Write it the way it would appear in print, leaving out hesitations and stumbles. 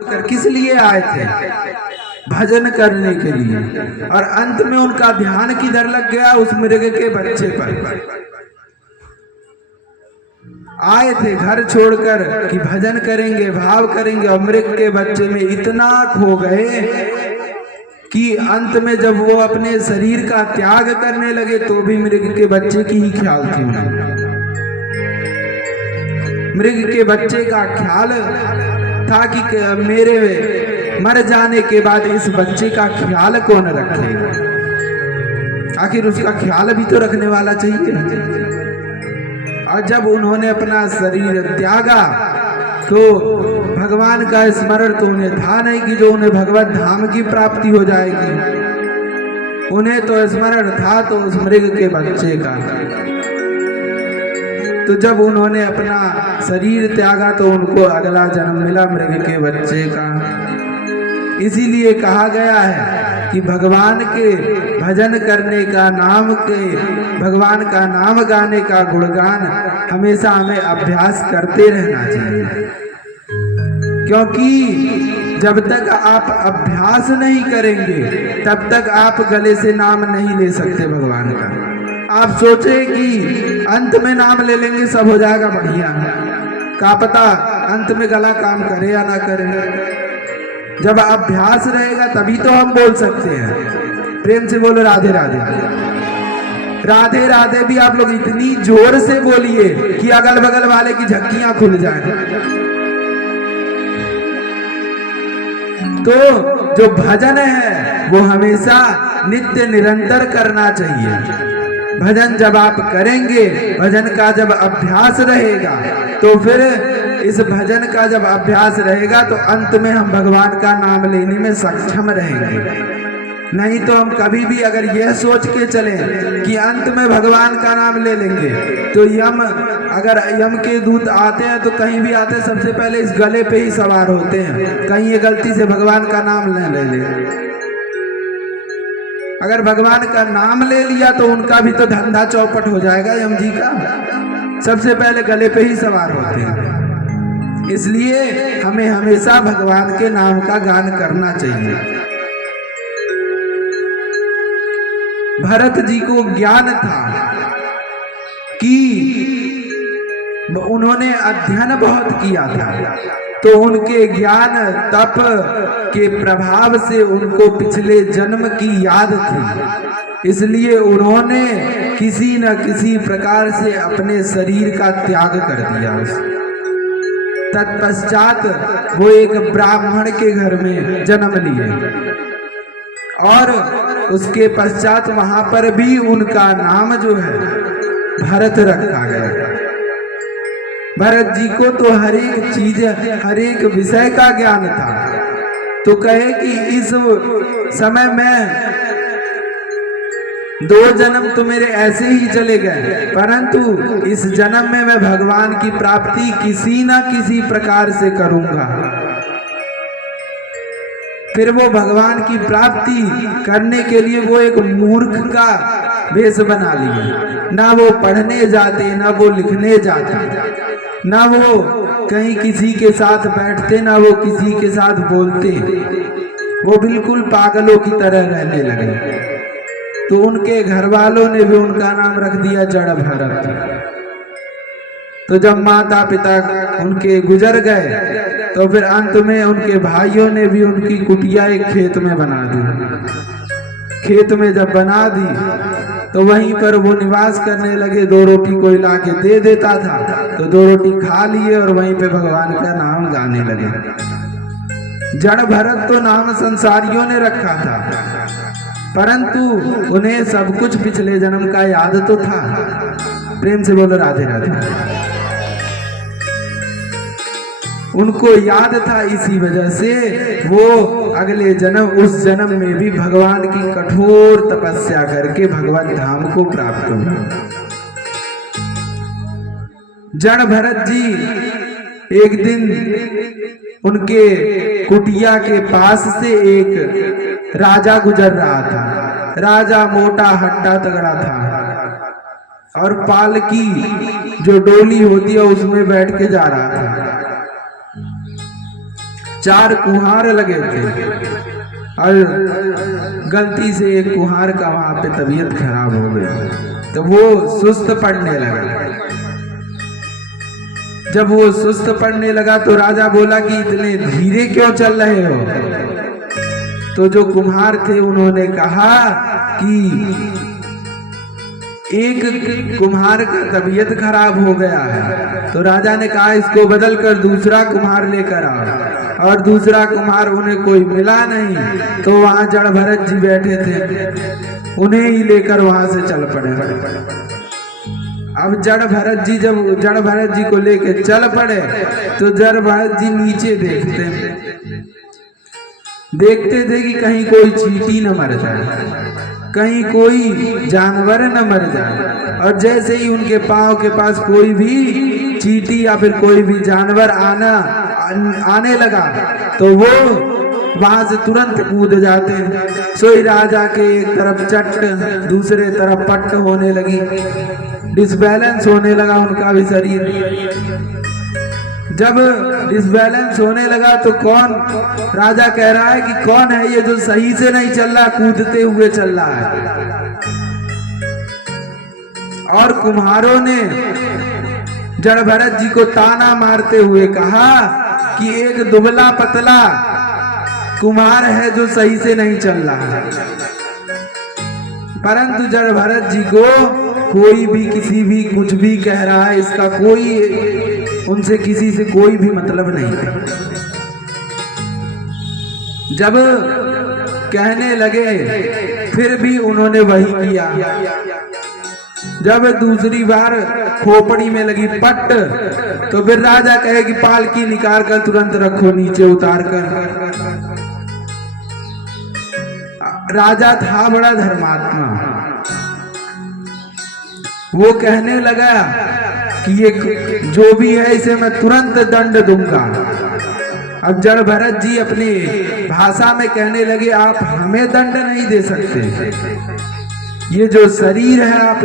किस लिए आए थे? भजन करने के लिए। और अंत में उनका ध्यान किधर लग गया? उस मृग के बच्चे पर। आए थे घर छोड़कर कि भजन करेंगे, भाव करेंगे, और मृग के बच्चे में इतना खो गए कि अंत में जब वो अपने शरीर का त्याग करने लगे तो भी मृग के बच्चे की ही ख्याल थी उन्हें। मृग के बच्चे का ख्याल था कि मेरे मर जाने के बाद इस बच्चे का ख्याल कौन रखेगा? आखिर उसका ख्याल भी तो रखने वाला चाहिए। और जब उन्होंने अपना शरीर त्यागा तो भगवान का स्मरण तो उन्हें था नहीं कि जो उन्हें भगवत धाम की प्राप्ति हो जाएगी। उन्हें तो स्मरण था तो उस मृग के बच्चे का। तो जब उन्होंने अपना शरीर त्यागा तो उनको अगला जन्म मिला मृग के बच्चे का। इसीलिए कहा गया है कि भगवान के भजन करने का, भगवान का नाम गाने का, गुणगान हमेशा हमें अभ्यास करते रहना चाहिए। क्योंकि जब तक आप अभ्यास नहीं करेंगे तब तक आप गले से नाम नहीं ले सकते भगवान का। आप सोचे कि अंत में नाम ले लेंगे सब हो जाएगा बढ़िया, क्या पता अंत में गला काम करे या ना करे। जब अभ्यास रहेगा तभी तो हम बोल सकते हैं। प्रेम से बोलो राधे राधे। राधे राधे भी आप लोग इतनी जोर से बोलिए कि अगल बगल वाले की झक्कियां खुल जाए। तो जो भजन है वो हमेशा नित्य निरंतर करना चाहिए। भजन जब आप करेंगे, भजन का जब अभ्यास रहेगा तो फिर इस भजन का जब अभ्यास रहेगा तो अंत में हम भगवान का नाम लेने में सक्षम रहेंगे। नहीं तो हम कभी भी अगर यह सोच के चले कि अंत में भगवान का नाम ले लेंगे तो अगर यम के दूत आते हैं तो कहीं भी आते हैं सबसे पहले इस गले पे ही सवार होते हैं, कहीं ये गलती से भगवान का नाम न ले ले। अगर भगवान का नाम ले लिया तो उनका भी तो धंधा चौपट हो जाएगा यम जी का। सबसे पहले गले पे ही सवार होते हैं। इसलिए हमें हमेशा भगवान के नाम का गान करना चाहिए। भरत जी को ज्ञान था कि उन्होंने अध्ययन बहुत किया था, तो उनके ज्ञान तप के प्रभाव से उनको पिछले जन्म की याद थी। इसलिए उन्होंने किसी न किसी प्रकार से अपने शरीर का त्याग कर दिया। तत्पश्चात वो एक ब्राह्मण के घर में जन्म लिए और उसके पश्चात वहां पर भी उनका नाम जो है भरत रखा गया। भरत जी को तो हर एक चीज, हर एक विषय का ज्ञान था। तो कहे कि इस समय में 2 जन्म तो मेरे ऐसे ही चले गए, परंतु इस जन्म में मैं भगवान की प्राप्ति किसी न किसी प्रकार से करूंगा। फिर वो भगवान की प्राप्ति करने के लिए वो एक मूर्ख का वेश बना लिए। ना वो पढ़ने जाते, ना वो लिखने जाते, ना वो कहीं किसी के साथ बैठते, ना वो किसी के साथ बोलते। वो बिल्कुल पागलों की तरह रहने लगे। तो उनके घर वालों ने भी उनका नाम रख दिया जड़ भरत। तो जब माता पिता उनके गुजर गए तो फिर अंत में उनके भाइयों ने भी उनकी कुटिया एक खेत में बना दी। खेत में जब बना दी तो वहीं पर वो निवास करने लगे। 2 रोटी कोई ला के दे देता था तो 2 रोटी खा लिए और वहीं पे भगवान का नाम गाने लगे। जड़ भरत तो नाम संसारियों ने रखा था, परंतु उन्हें सब कुछ पिछले जन्म का याद तो था। प्रेम से बोलो राधे राधे। उनको याद था, इसी वजह से वो अगले जन्म, उस जन्म में भी भगवान की कठोर तपस्या करके भगवत धाम को प्राप्त हुआ। जड़ भरत जी एक दिन उनके कुटिया के पास से एक राजा गुजर रहा था। राजा मोटा हट्टा तगड़ा था और पालकी जो डोली होती है उसमें बैठ के जा रहा था। 4 कुम्हार लगे थे और गलती से एक कुम्हार का वहां पे तबीयत खराब हो गई तो वो सुस्त पड़ने लगा। जब वो सुस्त पड़ने लगा तो राजा बोला कि इतने धीरे क्यों चल रहे हो? तो जो कुम्हार थे उन्होंने कहा कि एक कुम्हार का तबीयत खराब हो गया है। तो राजा ने कहा इसको बदल कर दूसरा कुम्हार लेकर आओ। और दूसरा कुम्हार उन्हें कोई मिला नहीं तो वहां जड़ भरत जी बैठे थे, उन्हें ही लेकर वहां से चल पड़े। अब जड़ भरत जी को लेकर चल पड़े तो जड़ भरत जी नीचे देखते थे कि कहीं कोई चींटी न मर जाए, कहीं कोई जानवर न मर जाए। और जैसे ही उनके पांव के पास कोई भी चींटी या फिर कोई भी जानवर आने लगा तो वो वहां से तुरंत कूद जाते। सोई राजा के एक तरफ चट दूसरे तरफ पट होने लगी, डिसबैलेंस होने लगा उनका भी शरीर। जब डिसबैलेंस होने लगा तो कौन, राजा कह रहा है कि कौन है ये जो सही से नहीं चल रहा, कूदते हुए चल रहा है। और कुम्हारों ने जड़ भरत जी को ताना मारते हुए कहा कि एक दुबला पतला कुम्हार है जो सही से नहीं चल रहा है। परंतु जड़ भरत जी को कोई भी किसी भी कुछ भी कह रहा है, इसका कोई उनसे किसी से कोई भी मतलब नहीं था। जब कहने लगे फिर भी उन्होंने वही किया। जब दूसरी बार खोपड़ी में लगी पट तो फिर राजा कहे कि पालकी निकाल कर तुरंत रखो नीचे उतार कर। राजा था बड़ा धर्मात्मा, वो कहने लगा कि ये जो भी है इसे मैं तुरंत दंड दूंगा। अब जड़ भरत जी अपनी भाषा में कहने लगे आप हमें दंड नहीं दे सकते, ये जो शरीर है आप